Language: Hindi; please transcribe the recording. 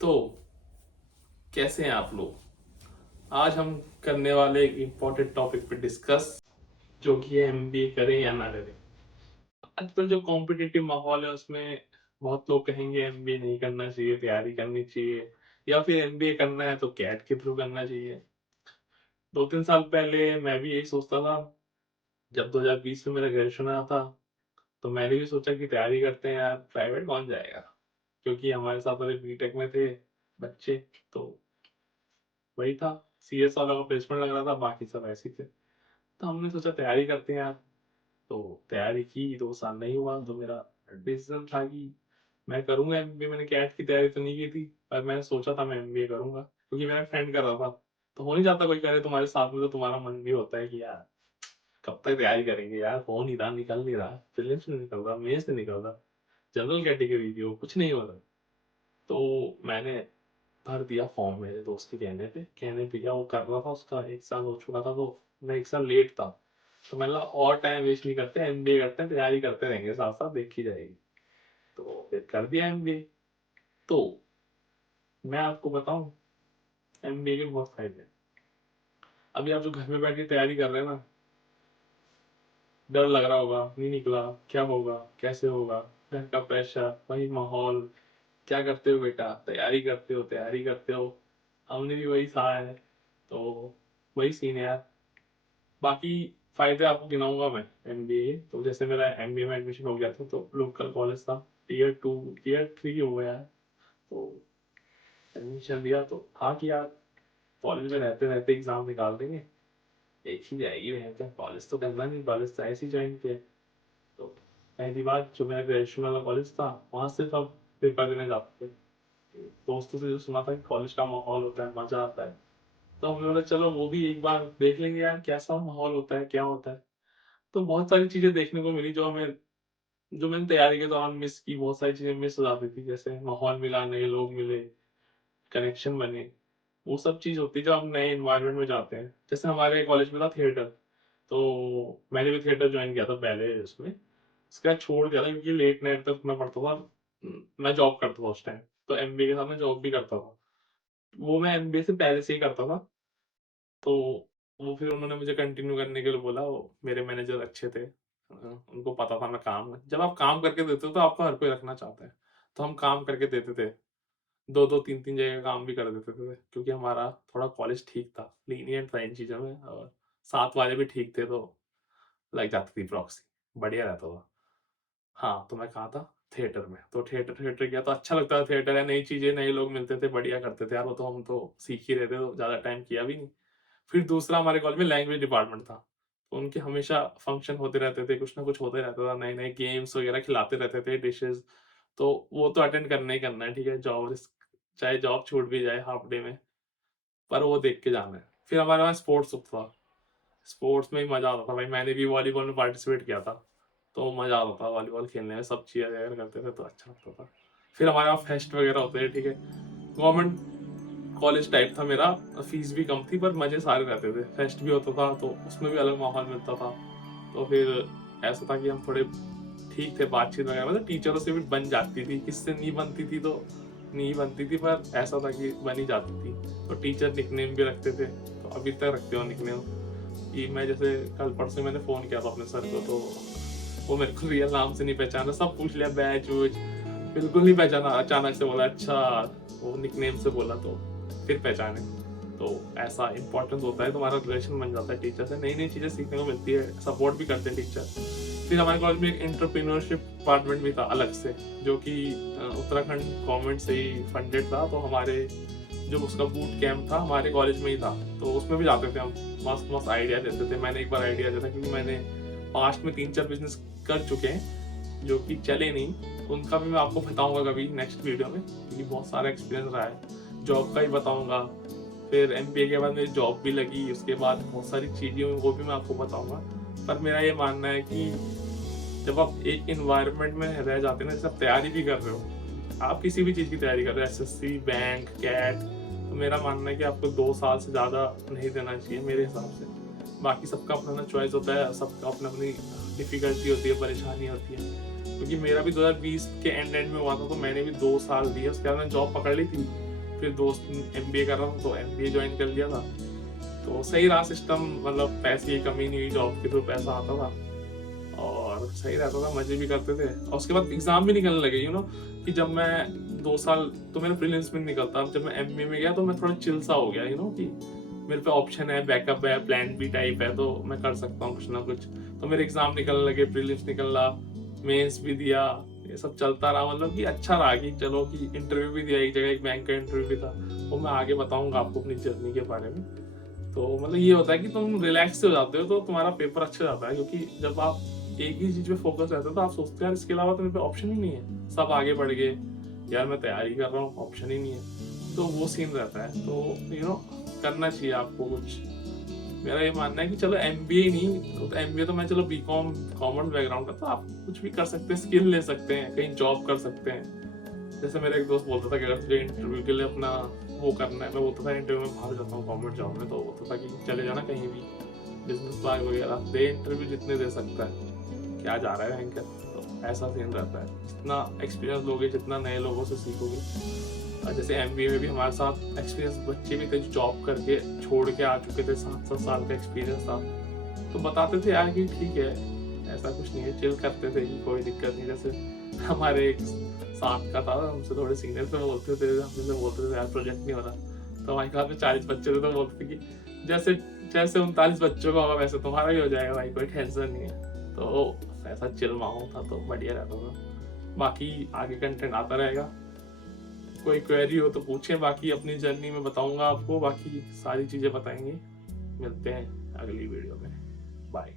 तो कैसे हैं आप लोग। आज हम करने वाले एक इम्पोर्टेंट टॉपिक पे डिस्कस, जो कि है एमबीए करें या ना करें। आजकल जो कॉम्पिटिटिव माहौल है उसमें बहुत लोग कहेंगे एमबीए नहीं करना चाहिए, तैयारी करनी चाहिए, या फिर एमबीए करना है तो कैट के थ्रू करना चाहिए। 2-3 साल पहले मैं भी यही सोचता था। जब 2020 में मेरा ग्रेजुएशन आया था तो मैंने भी सोचा कि तैयारी करते हैं यार, प्राइवेट कौन जाएगा, क्योंकि हमारे साथ वाले बीटेक में थे बच्चे, तो वही था, सीएस वाला का प्लेसमेंट लग रहा था, बाकी सब ऐसे ही थे। तो हमने सोचा तैयारी करते हैं यार। तो तैयारी की, 2 साल नहीं हुआ तो मेरा डिसीजन था कि मैं करूंगा एमबीए। मैंने कैट की तैयारी तो नहीं की थी, पर मैंने सोचा था मैं एमबीए करूंगा, क्योंकि मेरा फ्रेंड कर रहा था। तो हो नहीं जाता कोई करे तुम्हारे साथ में, तो तुम्हारा मन भी होता है कि यार कब तक तैयारी करेंगे यार, हो नहीं रहा, निकल नहीं रहा, प्रीलिम्स नहीं निकल रहा, मेंस नहीं निकल रहा, जनरल कैटेगरी की हो, कुछ नहीं हो रहा। तो मैंने भर दिया फॉर्म, मेरे दोस्त के कहने पे क्या, वो कर रहा था, उसका 1 साल हो चुका था, तो मैं 1 साल लेट था। तो मैंने कहा और टाइम वेस्ट नहीं करते, एमबीए करते हैं, तैयारी करते रहेंगे साथ साथ, देखी जाएगी। तो फिर कर दिया एमबीए। तो मैं आपको बताऊं, एमबीए के बहुत फायदे हैं। अभी आप जो घर में बैठ के तैयारी कर रहे हैं ना, डर लग रहा होगा नहीं निकला, क्या होगा, कैसे होगा, घर का प्रेशर, वही माहौल, क्या करते हो बेटा, तैयारी करते हो। हमने भी वही सहा है। तो वही सीन है यार। बाकी फायदे आपको गिनाऊंगा मैं एमबीए। तो जैसे मेरा एमबीए में एडमिशन हो गया था, तो लोकल कॉलेज था, टीयर 2 टीयर 3 हो गया है। तो एडमिशन लिया तो था कि यार कॉलेज में रहते रहते एग्जाम निकाल देंगे, एक ही जाएगी, रहते हैं कॉलेज तो करना नहीं, कॉलेज तो ऐसे ही ज्वाइन किया। तो पहली बात, जो मेरा ग्रेजुएशन वाला कॉलेज था, वहाँ से सब पेपर देने जाते थे। दोस्तों से जो सुना था कि कॉलेज का माहौल होता है, मजा आता है, तो हमने बोला चलो वो भी एक बार देख लेंगे यार, कैसा माहौल होता है, क्या होता है। तो बहुत सारी चीजें देखने को मिली जो मैंने तैयारी के दौरान मिस की। बहुत सारी चीजें मिस हो जाती थी, जैसे माहौल मिला, नए लोग मिले, कनेक्शन बने। वो सब चीज होती है जब हम नए इन्वायरमेंट में जाते हैं। जैसे हमारे कॉलेज में था थिएटर, तो मैंने भी थिएटर ज्वाइन किया था पहले उसमें। उसके बाद छोड़ दिया था क्योंकि लेट नाइट तक मैं पढ़ता था। मैं जॉब करता था उस टाइम, तो एमबीए के साथ मैं जॉब भी करता था। वो मैं एमबीए से पहले से ही करता था। तो वो फिर उन्होंने मुझे कंटिन्यू करने के लिए बोला। वो मेरे मैनेजर अच्छे थे, उनको पता था मैं काम, जब आप काम करके देते हो तो आपको हर कोई रखना चाहता है। तो हम काम करके देते थे, 2-2 3-3 जगह काम भी कर देते थे, क्योंकि हमारा थोड़ा कॉलेज ठीक था, लीनियंट था इन चीज़ों में, और साथ वाले भी ठीक थे, तो लग जाती थी प्रॉक्सी, बढ़िया रहता था। हाँ, तो मैं कहा था थिएटर में, तो थिएटर थिएटर गया तो अच्छा लगता था। थिएटर है, नई चीज़ें, नए लोग मिलते थे, बढ़िया करते थे यार। वो तो हम तो सीख ही रहे थे, तो ज़्यादा टाइम किया भी नहीं। फिर दूसरा हमारे कॉलेज में लैंग्वेज डिपार्टमेंट था, तो उनके हमेशा फंक्शन होते रहते थे, कुछ ना कुछ होते रहता था, नए नए गेम्स वगैरह खिलाते रहते थे, डिशेस। तो वो तो अटेंड करना ही करना है, ठीक है, जॉब चाहे जॉब छूट भी जाए हाफ डे में, पर वो देख के जाना है। फिर हमारे वहाँ स्पोर्ट्स था, स्पोर्ट्स में ही मजा आता था भाई। मैंने भी वॉलीबॉल में पार्टिसिपेट किया था, तो मजा आता था वॉलीबॉल खेलने में, सब चीज़ वगैरह करते थे तो अच्छा लगता था। फिर हमारे वहाँ फेस्ट वगैरह होते थे, ठीक है। गवर्नमेंट कॉलेज टाइप था मेरा, फीस भी कम थी, पर मजे सारे रहते थे, फेस्ट भी होता था तो उसमें भी अलग माहौल मिलता था। तो फिर ऐसा था कि हम थोड़े ठीक थे, बातचीत वगैरह मतलब टीचरों से भी बन जाती थी, किससे नहीं बनती थी तो नहीं बनती थी, पर ऐसा था कि बन ही जाती थी। तो टीचर निकनेम भी रखते थे, तो अभी तक रखते हो निकनेम। कि मैं जैसे कल परसों मैंने फ़ोन किया था अपने सर को, तो वो मेरे को रियल नाम से नहीं पहचाना, सब पूछ लिया बैच वूच, बिल्कुल नहीं पहचाना। अचानक से बोला अच्छा, वो निकनेम से बोला, तो फिर पहचाने। तो ऐसा इंपॉर्टेंस होता है, तुम्हारा रिलेशन बन जाता है टीचर से, नई नई चीज़ें सीखने को मिलती है, सपोर्ट भी करते हैं टीचर। फिर हमारे कॉलेज में एक एंटरप्रेन्योरशिप डिपार्टमेंट भी था अलग से, जो कि उत्तराखंड गवर्नमेंट से ही फंडेड था। तो हमारे जो उसका बूट कैंप था हमारे कॉलेज में ही था, तो उसमें भी जाते थे हम, मस्त मस्त आइडिया देते थे। मैंने एक बार आइडिया दिया था, क्योंकि मैंने पास्ट में 3-4 बिजनेस कर चुके हैं जो कि चले नहीं, उनका भी मैं आपको बताऊंगा कभी नेक्स्ट वीडियो में, क्योंकि बहुत सारा एक्सपीरियंस रहा है। जॉब का ही बताऊंगा। फिर एमबीए के बाद मेरी जॉब भी लगी, उसके बाद बहुत सारी चीज़ें हुई, वो भी मैं आपको बताऊंगा। पर मेरा ये मानना है कि जब आप एक इन्वायरमेंट में रह जाते हैं ना, जैसे आप तैयारी भी कर रहे हो, आप किसी भी चीज़ की तैयारी कर रहे हो, एसएससी, बैंक, कैट, तो मेरा मानना है कि आपको 2 साल से ज़्यादा नहीं देना चाहिए मेरे हिसाब से। बाकी सबका अपना अपना चॉइस होता है, सबका अपना अपनी डिफ़िकल्टी होती है, परेशानी होती है। क्योंकि मेरा भी 2020 के एंड में हुआ था, तो मैंने भी 2 साल दिए, उसके बाद मैंने जॉब पकड़ ली थी। फिर दोस्त MBA कर रहा था तो MBA ज्वाइन कर लिया था। तो सही रहा सिस्टम, मतलब पैसे की कमी नहीं हुई, जॉब के थ्रू पैसा आता था और सही रहता था, मजे भी करते थे। और उसके बाद एग्जाम भी निकलने लगे कि जब मैं 2 साल तो मेरा प्रीलिम्स में निकलता, जब मैं MBA में गया तो मैं थोड़ा चिल सा हो गया कि मेरे पे ऑप्शन है, बैकअप है, प्लान बी टाइप है, तो मैं कर सकता हूँ कुछ ना कुछ। तो मेरे एग्जाम निकलने लगे, प्रीलिम्स निकला, मेंस भी दिया, ये सब चलता रहा। मतलब कि अच्छा रहा कि चलो कि इंटरव्यू भी दिया एक जगह, एक बैंक का इंटरव्यू भी था, वो मैं आगे बताऊंगा आपको अपनी जर्नी के बारे में। तो मतलब ये होता है कि तुम रिलैक्स हो जाते हो तो तुम्हारा पेपर अच्छा जाता है, क्योंकि जब आप एक ही चीज पे फोकस रहते हो तो आप सोचते हो यार इसके अलावा तो मेरे पे ऑप्शन ही नहीं है, सब आगे बढ़ गए, यार मैं तैयारी कर रहा हूँ, ऑप्शन ही नहीं है, तो वो सीन रहता है। तो करना चाहिए आपको कुछ। मेरा ये मानना है कि चलो MBA नहीं तो MBA तो मैं चलो BCom कॉमर्स बैकग्राउंड का, तो आप कुछ भी कर सकते हैं, स्किल ले सकते हैं, कहीं जॉब कर सकते हैं। जैसे मेरा एक दोस्त बोलता था कि अगर तुझे इंटरव्यू के लिए अपना वो करना है, मैं बोलता था इंटरव्यू में बाहर जाता हूँ गवर्नमेंट जॉब में, तो बोलता था कि चले जाना कहीं भी, बिजनेस पार्क वगैरह दे, इंटरव्यू जितने दे सकता है, क्या जा रहा है बैंकर। तो ऐसा सीन रहता है, जितना एक्सपीरियंस लोगे, जितना नए लोगों से सीखोगे। और जैसे MBA में भी हमारे साथ एक्सपीरियंस बच्चे भी थे जो जॉब करके छोड़ के आ चुके थे, 7-7 साल का एक्सपीरियंस था, तो बताते थे यार कि ठीक है, ऐसा कुछ नहीं है, चिल करते थे कि कोई दिक्कत नहीं। जैसे हमारे एक साथ का था, हमसे थोड़े सीनियर थे, बोलते थे, हमसे बोलते थे यार प्रोजेक्ट नहीं हो रहा, तो हमारी क्लास में 40 बच्चे थे, तो बोलते थे कि जैसे जैसे 39 बच्चों का होगा वैसे तुम्हारा भी हो जाएगा भाई, कोई टेंशन नहीं है। तो ऐसा चिल माहौल था, तो बढ़िया रहता था। बाकी आगे कंटेंट आता रहेगा, कोई क्वेरी हो तो पूछें, बाकी अपनी जर्नी में बताऊंगा आपको, बाकी सारी चीज़ें बताएंगे। मिलते हैं अगली वीडियो में, बाय।